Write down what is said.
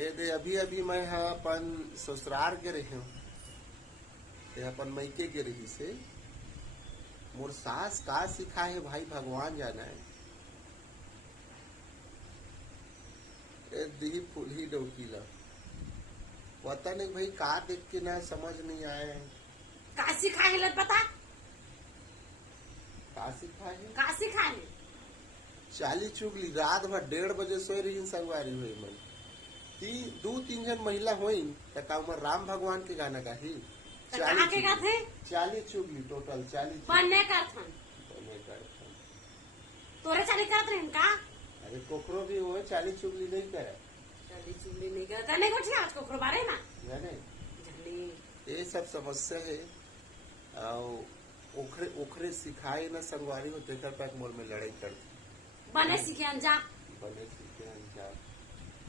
ए दे अभी अभी मैं हाँ अपन ससुराल के रहे हूँ। ते अपन मैके के रही से मोर सास का सिखा है भाई भगवान जाना है। ए दी फूल ही डोकीला पता नहीं भाई का देख के ना समझ नहीं आया है। का सिखाए लत पता का सिखा है का सिखाए चाली चुगली रात भर 1:30 बजे सोए रही संगवारी हुई मन 2-3 जन महिला हुई का उमर राम भगवान के गाना गाही कहाँ के गाथे 40 चुगली टोटल 40 बनने करथन तोरे चाली करत रहिन का अरे कोकरो भी हो 40 चुगली नहीं करे चाली चुगली नहीं करत नहीं गोठी आज कोकरो बारे ना जाने जानी ये सब समस्या है। ओखरे ओखरे सिखाए ना संगवारी हो तेकर पैक मोल में लड़ाई करती बने सीखे जा बने सीखे जा